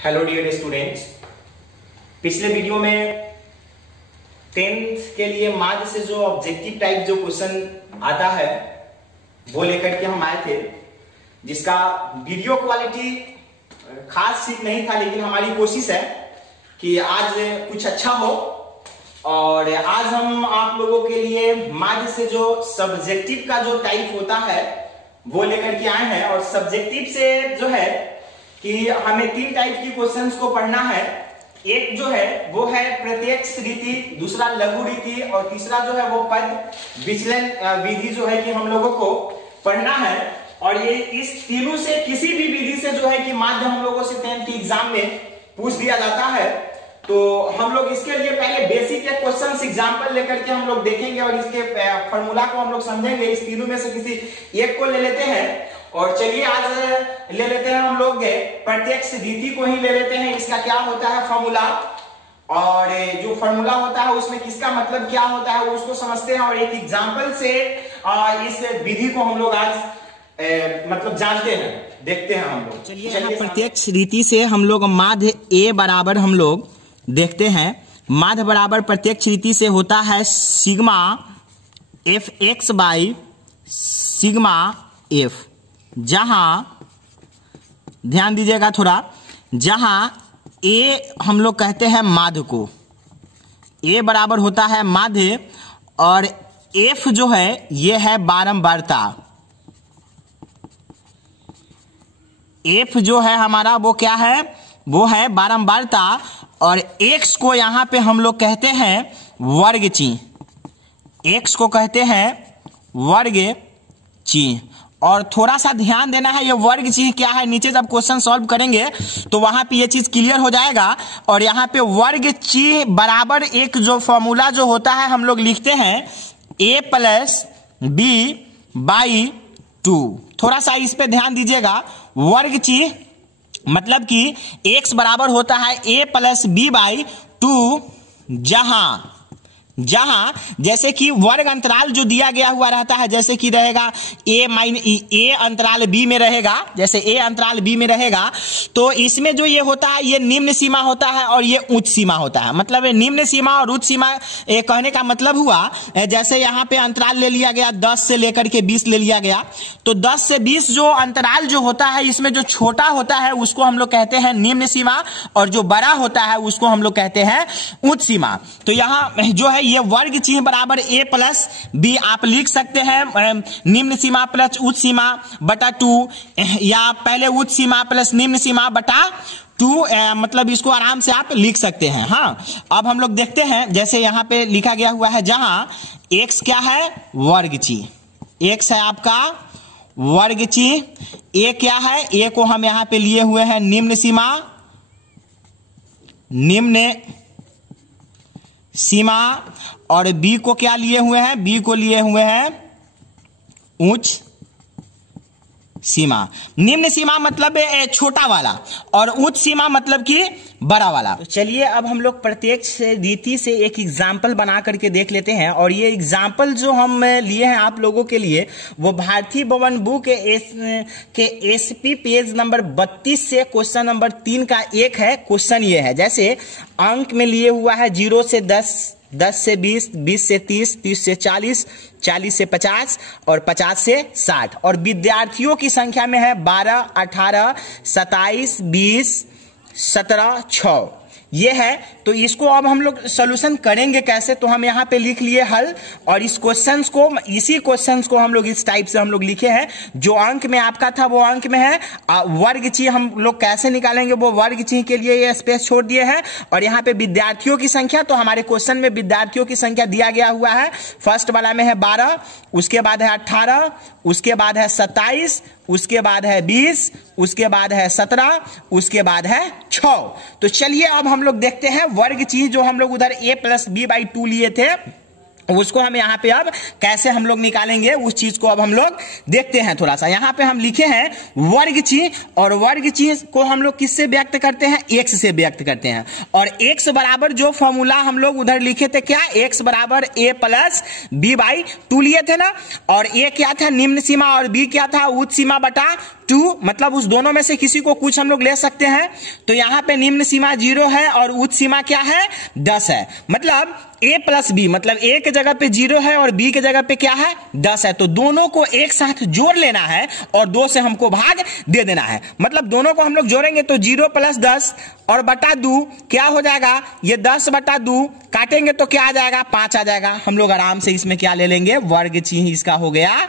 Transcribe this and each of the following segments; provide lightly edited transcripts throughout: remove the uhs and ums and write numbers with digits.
Hello dear students, पिछले video में 10th के लिए माध्य से जो ऑब्जेक्टिव टाइप जो क्वेश्चन आता है वो लेकर के हम आए थे, जिसका वीडियो क्वालिटी खास ठीक नहीं था, लेकिन हमारी कोशिश है कि आज कुछ अच्छा हो। और आज हम आप लोगों के लिए माध्य से जो सब्जेक्टिव का जो टाइप होता है वो लेकर के आए हैं। और सब्जेक्टिव से जो है कि हमें 3 टाइप की क्वेश्चंस को पढ़ना है। एक जो है वो है प्रत्यक्ष रीति, दूसरा लघु रीति और तीसरा जो है वो पद विचलन विधि जो है कि हम लोगों को पढ़ना है। और ये इस तीनों से किसी भी विधि से जो है कि माध्य हम लोगों से 10th एग्जाम में पूछ दिया जाता है। तो हम लोग इसके लिए पहले बेसिक के क्वेश्चंस एग्जांपल लेकर के हम लोग देखेंगे और इसके फॉर्मूला को हम लोग समझेंगे। इस तीनों में से किसी एक को ले लेते हैं। और चलिए आज ले लेते हैं हम लोग प्रत्यक्ष रीति को ही ले लेते हैं। इसका क्या होता है फॉर्मूला, और जो फॉर्मूला होता है उसमें किसका मतलब क्या होता है वो उसको समझते हैं। और एक एग्जांपल से इस विधि को हम लोग आज मतलब जानते हैं, देखते हैं हम लोग। चलिए प्रत्यक्ष रीति से हम लोग माध्य ए बराबर हम लोग देखते हैं। माध्य बराबर प्रत्यक्ष रीति से होता है sigma F x by sigma F, जहां ध्यान दीजिएगा थोड़ा, जहां ए हम लोग कहते हैं माध्य को, ए बराबर होता है माध्य और एफ जो है ये है बारंबारता। एफ जो है हमारा वो क्या है, वो है बारंबारता। और एक्स को यहां पे हम लोग कहते हैं वर्ग चिन्ह, एक्स को कहते हैं वर्ग चिन्ह। और थोड़ा सा ध्यान देना है, ये वर्ग चिन्ह क्या है, नीचे जब क्वेश्चन सॉल्व करेंगे तो वहां पे ये चीज क्लियर हो जाएगा। और यहाँ पे वर्ग चिन्ह बराबर एक जो फॉर्मूला जो होता है हम लोग लिखते हैं a प्लस बी बाई 2। थोड़ा सा इस पे ध्यान दीजिएगा। वर्ग चिन्ह मतलब कि x बराबर होता है a प्लस बी बाई 2, जहां जैसे कि वर्ग अंतराल जो दिया गया हुआ रहता है, जैसे कि रहेगा ए अंतराल बी में रहेगा, जैसे ए अंतराल बी में रहेगा तो इसमें जो ये होता है ये निम्न सीमा होता है और ये उच्च सीमा होता है। मतलब निम्न सीमा और उच्च सीमा कहने का मतलब हुआ, जैसे यहाँ पे अंतराल ले लिया गया 10 से लेकर के 20 ले लिया गया, तो 10 से 20 जो अंतराल जो होता है इसमें जो छोटा होता है उसको हम लोग कहते हैं निम्न सीमा, और जो बड़ा होता है उसको हम लोग कहते हैं उच्च सीमा। तो यहाँ जो है ये वर्ग चिन्ह बराबर a प्लस बी आप लिख सकते हैं निम्न सीमा प्लस उच्च सीमा बटा 2, या पहले उच्च सीमा प्लस निम्न सीमा बटा 2, मतलब इसको आराम से आप लिख सकते हैं। हाँ, अब हम लोग देखते हैं, जैसे यहाँ पे लिखा गया हुआ है जहां x क्या है वर्ग चिन्ह, x है आपका वर्ग चिन्ह, a क्या है, a को हम यहाँ पे लिए हुए हैं निम्न सीमा, निम्न सीमा, और b को क्या लिए हुए हैं, b को लिए हुए हैं उच्च सीमा। निम्न सीमा मतलब छोटा वाला और उच्च सीमा मतलब कि बड़ा वाला। तो चलिए अब हम लोग प्रत्यक्ष रीति से एक एग्जाम्पल बना करके देख लेते हैं। और ये एग्जाम्पल जो हम लिए हैं आप लोगों के लिए वो भारतीय भवन बुक के एसपी पेज नंबर 32 से क्वेश्चन नंबर 3 का एक है। क्वेश्चन ये है, जैसे अंक में लिए हुआ है 0 से 10, 10 से 20, 20 से 30, 30 से 40, 40 से 50 और 50 से 60। और विद्यार्थियों की संख्या में है 12, 18, 27, 20, 17, 6 ये है। तो इसको अब हम लोग सॉल्यूशन करेंगे कैसे, तो हम यहाँ पे लिख लिए हल। और इस क्वेश्चंस को, इसी क्वेश्चंस को हम लोग इस टाइप से हम लोग लिखे हैं। जो अंक में आपका था वो अंक में है, वर्ग चिन्ह हम लोग कैसे निकालेंगे वो वर्ग चिन्ह के लिए ये स्पेस छोड़ दिए हैं। और यहाँ पे विद्यार्थियों की संख्या, तो हमारे क्वेश्चन में विद्यार्थियों की संख्या दिया गया हुआ है। फर्स्ट वाला में है 12, उसके बाद है 18, उसके बाद है 27, उसके बाद है 20, उसके बाद है 17, उसके बाद है 6। तो चलिए अब हम लोग देखते हैं वर्ग चिन्ह जो हम लोग उधर a प्लस बी बाई 2 लिए थे उसको हम यहाँ पे अब कैसे हम लोग निकालेंगे उस चीज को अब हम लोग देखते हैं। थोड़ा सा यहाँ पे हम लिखे हैं वर्ग चिन्ह, और वर्ग चिन्ह को हम लोग किससे व्यक्त करते हैं, x से व्यक्त करते हैं। और x बराबर जो फॉर्मूला हम लोग उधर लिखे थे क्या, x बराबर a प्लस बी बाई 2 लिए थे ना। और a क्या था निम्न सीमा और b क्या था उच्च सीमा बटा 2, मतलब उस दोनों में से किसी को कुछ हम लोग ले सकते हैं। तो यहां पे निम्न सीमा 0 है और उच्च सीमा क्या है 10 है। मतलब a प्लस बी, मतलब a के जगह पे 0 है और b के जगह पे क्या है 10 है। तो दोनों को एक साथ जोड़ लेना है और 2 से हमको भाग दे देना है। मतलब दोनों को हम लोग जोड़ेंगे तो 0 प्लस 10 और बटा 2 क्या हो जाएगा, ये 10 बटा 2 काटेंगे तो क्या आ जाएगा 5 आ जाएगा। हम लोग आराम से इसमें क्या ले लेंगे, वर्ग चिन्ह इसका हो गया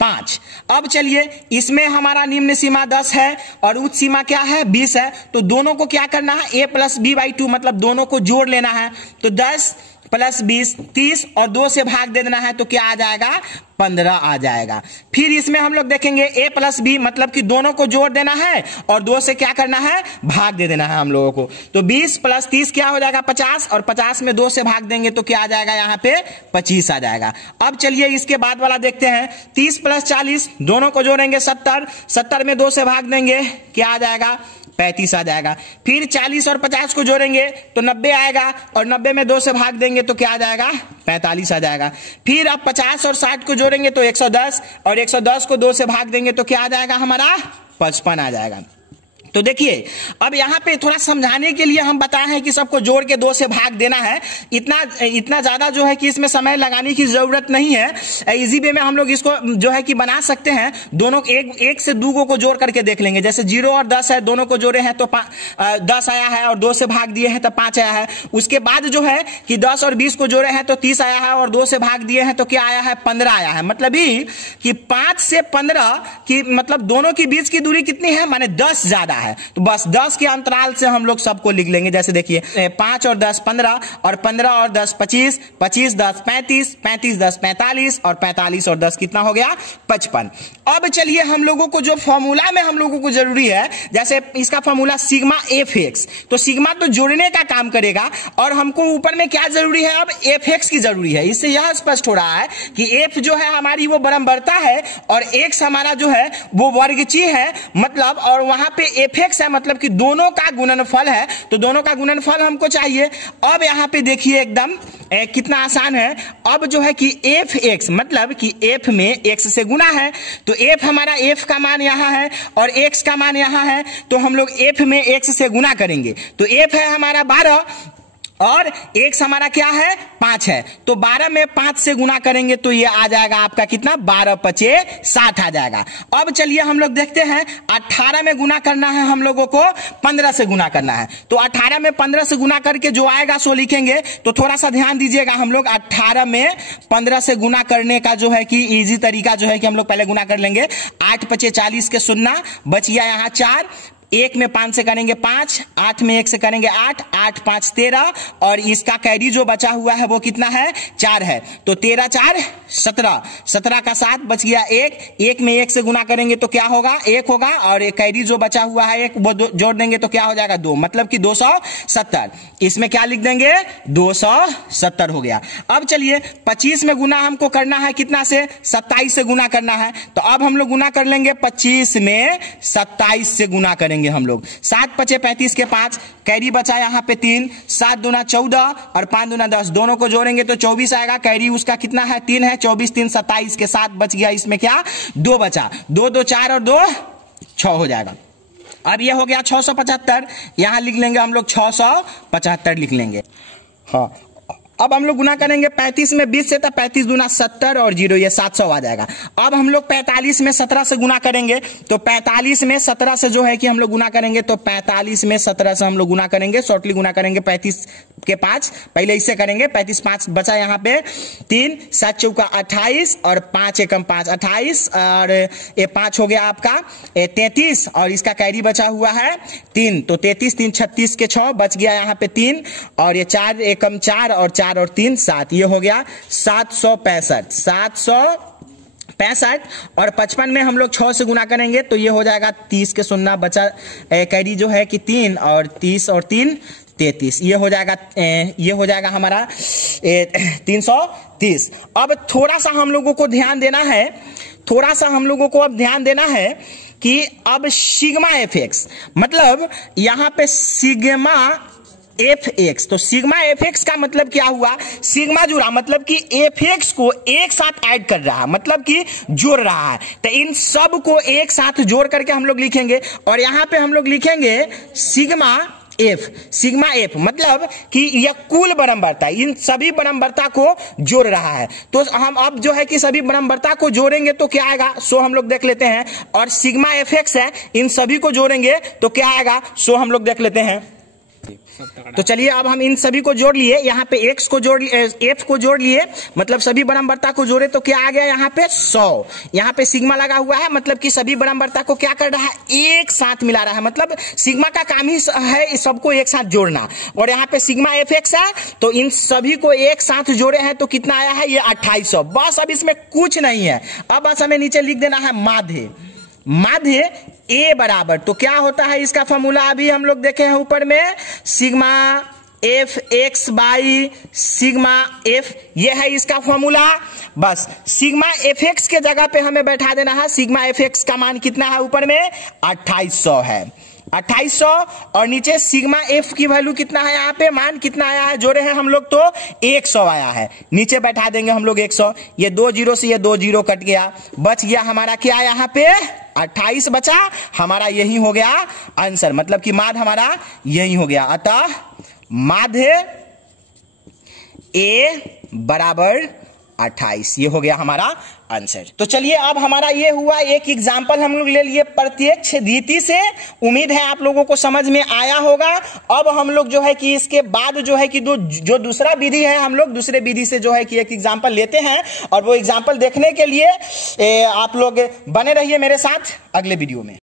5। अब चलिए इसमें हमारा निम्न सीमा 10 है और उच्च सीमा क्या है 20 है। तो दोनों को क्या करना है, a प्लस बी बाई 2, मतलब दोनों को जोड़ लेना है। तो 10 प्लस 20 30 और 2 से भाग दे देना है तो क्या आ जाएगा 15 आ जाएगा। फिर इसमें हम लोग देखेंगे a प्लस बी, मतलब कि दोनों को जोड़ देना है और 2 से क्या करना है भाग दे देना है हम लोगों को। तो 20 प्लस 30 क्या हो जाएगा 50 और 50 में 2 से भाग देंगे तो क्या आ जाएगा यहाँ पे 25 आ जाएगा। अब चलिए इसके बाद वाला देखते हैं, 30 प्लस 40 दोनों को जोड़ेंगे 70, 70 में 2 से भाग देंगे क्या आ जाएगा 35 आ जाएगा। फिर 40 और 50 को जोड़ेंगे तो 90 आएगा और 90 में 2 से भाग देंगे तो क्या आ जाएगा 45 आ जाएगा। फिर अब 50 और 60 को जोड़ेंगे तो 110 और 110 को 2 से भाग देंगे तो क्या आ जाएगा हमारा 55 आ जाएगा। तो देखिए अब यहाँ पे थोड़ा समझाने के लिए हम बताए हैं कि सबको जोड़ के 2 से भाग देना है। इतना ज्यादा जो है कि इसमें समय लगाने की जरूरत नहीं है। इजी वे में हम लोग इसको जो है कि बना सकते हैं। दोनों एक से 2 को जोड़ करके देख लेंगे। जैसे 0 और 10 है, दोनों को जोड़े हैं तो 10 आया है और 2 से भाग दिए हैं तो 5 आया है। उसके बाद जो है कि 10 और 20 को जोड़े हैं तो 30 आया है और 2 से भाग दिए हैं तो क्या आया है 15 आया है। मतलब ही कि 5 से 15 की मतलब दोनों के बीच की दूरी कितनी है, माने 10 ज्यादा है। तो बस 10 के अंतराल से हम लोग सबको लिख लेंगे। जैसे देखिए 5 और 10 15 और 15 और 10 25, 25 10 35, 35 10 45 और 45 और 10 कितना हो गया 55। अब चलिए हम लोगों को जो फॉर्मूला में हम लोगों को जरूरी है, जैसे इसका फॉर्मूला सिग्मा एफ एक्स, तो सिग्मा तो जोड़ने का काम करेगा और हमको ऊपर में क्या जरूरी है, अब एफ एक्स की जरूरी है। इससे यह स्पष्ट हो रहा है कि एफ जो है हमारी वो बराबरता है और एक्स हमारा जो है वो वर्गची है, मतलब और वहां पे एफ एक्स है, मतलब कि दोनों का गुणनफल है। तो दोनों का गुणनफल हमको चाहिए। अब यहाँ पे देखिए एकदम कितना आसान है। अब जो है कि एफ एक्स मतलब कि एफ में एक्स से गुना है, तो एफ हमारा एफ का मान यहाँ है और एक्स का मान यहाँ है, तो हम लोग एफ में एक्स से गुना करेंगे। तो एफ है हमारा 12 और एक्स हमारा क्या है 5 है, तो 12 में 5 से गुना करेंगे तो ये आ जाएगा आपका कितना 12 पचे 60 आ जाएगा। अब चलिए हम लोग देखते हैं 18 में गुना करना है हम लोगों को 15 से गुना करना है। तो 18 में 15 से गुना करके जो आएगा सो लिखेंगे। तो थोड़ा सा ध्यान दीजिएगा, हम लोग 18 में 15 से गुना करने का जो है कि इजी तरीका जो है कि हम लोग पहले गुना कर लेंगे। 8 पचे 40 के 0 बच गया यहाँ 4, 1 में 5 से करेंगे 5, 8 में 1 से करेंगे 8, 8 5 13 और इसका कैरी जो बचा हुआ है वो कितना है 4 है। तो 13 4 17, 17 का 7 बच गया 1, 1 में 1 से गुना करेंगे तो क्या होगा 1 होगा और कैरी जो बचा हुआ है 1 वो जोड़ देंगे तो क्या हो जाएगा 2, मतलब कि 270। इसमें क्या लिख देंगे 270 हो गया। अब चलिए 25 में गुना हमको करना है कितना से 27 से गुना करना है। तो अब हम लोग गुना कर लेंगे 25 में 27 से गुना करेंगे हम लोग। 7 पचे 35 के 5, कैरी बचा यहाँ पे 3, 7 दूना 14 और 5 दूना 10, दोनों को जोड़ेंगे तो 24 आएगा। कैरी उसका कितना है 3 है, 24 3 27 के 7 बच गया। इसमें क्या 2 बचा, 2 2 4 और 2 6 हो जाएगा। अब ये हो गया 675, यहां लिख लेंगे हम लोग 675 लिख लेंगे। हाँ अब हम लोग गुना करेंगे 35 में 20 से, तो 35 दूना 70 और 0 ये 700 आ जाएगा। अब हम लोग 45 में 17 से गुना करेंगे, तो 45 में 17 से जो है कि हम लोग गुना करेंगे, तो 45 में 17 से हम लोग गुना करेंगे, शॉर्टली गुना करेंगे 35 के 5, पहले इससे करेंगे 35 5 बचा यहाँ पे 3, 7 चौका 28 और 5 एकम 5 28 और ये 5 हो गया आपका 33 और इसका कैरी बचा हुआ है 3, तो 33 3 36 के 6 बच गया यहाँ पे 3 और ये 4 एकम 4 और 4 और 3 7, ये हो गया 765 और 55 में हम लोग 6 से गुना करेंगे तो ये हो जाएगा 30 के 0 बचा कैरी जो है कि 3 और 30 और 3 33, ये हो जाएगा हमारा 330। अब थोड़ा सा हम लोगों को ध्यान देना है कि अब सिग्मा एफ एक्स, मतलब यहाँ पे सिग्मा एफ एक्स। तो सिग्मा एफ एक्स का मतलब क्या हुआ, सिग्मा जुड़ा मतलब कि एफ एक्स को एक साथ ऐड कर रहा है, मतलब कि जोड़ रहा है। तो इन सब को एक साथ जोड़ करके हम लोग लिखेंगे और यहां पे हम लोग लिखेंगे सिग्मा एफ मतलब कि यह कुल बराबरता, इन सभी बराबरता को जोड़ रहा है। तो हम अब जो है कि सभी बराबरता को जोड़ेंगे तो क्या आएगा, सो हम लोग देख लेते हैं। और सिग्मा एफ एक्स है, इन सभी को जोड़ेंगे तो क्या आएगा, सो हम लोग देख लेते हैं। तो चलिए अब हम इन सभी को जोड़ लिए, यहाँ पे एक्स को जोड़ लिए, एफ को जोड़ लिए, मतलब सभी बराबरता को जोड़े तो क्या आ गया यहाँ पे 100। यहाँ पे सिग्मा लगा हुआ है मतलब कि सभी बराबरता को क्या कर रहा है, एक साथ मिला रहा है। मतलब सिग्मा का काम ही है सबको एक साथ जोड़ना। और यहाँ पे सिग्मा एफ एक्स है तो इन सभी को एक साथ जोड़े हैं तो कितना आया है, ये 2800। बस अब इसमें कुछ नहीं है, अब बस हमें नीचे लिख देना है माध्य ए बराबर, तो क्या होता है इसका फॉर्मूला अभी हम लोग देखे हैं ऊपर में, sigma F x by sigma F, ये है इसका फॉर्मूला। बस सिग्मा एफ एक्स के जगह पे हमें बैठा देना है, सिग्मा एफ एक्स का मान कितना है ऊपर में 2800 है, 2800 और नीचे सिग्मा एफ की वैल्यू कितना है, यहाँ पे मान कितना आया है, जोड़े हैं हम लोग तो 100 आया है, नीचे बैठा देंगे हम लोग 100। ये 2 जीरो से ये 2 जीरो कट गया, बच गया हमारा क्या यहाँ पे 28 बचा, हमारा यही हो गया आंसर, मतलब कि माध्य हमारा यही हो गया। अतः माध्य ए बराबर 28, ये हो गया हमारा आंसर। तो चलिए अब हमारा ये हुआ एक एग्जाम्पल हम लोग ले लिए प्रत्यक्ष रीति से, उम्मीद है आप लोगों को समझ में आया होगा। अब हम लोग जो है कि इसके बाद जो है कि जो दूसरा विधि है, हम लोग दूसरे विधि से जो है कि एक एग्जाम्पल लेते हैं और वो एग्जाम्पल देखने के लिए आप लोग बने रहिए मेरे साथ अगले वीडियो में।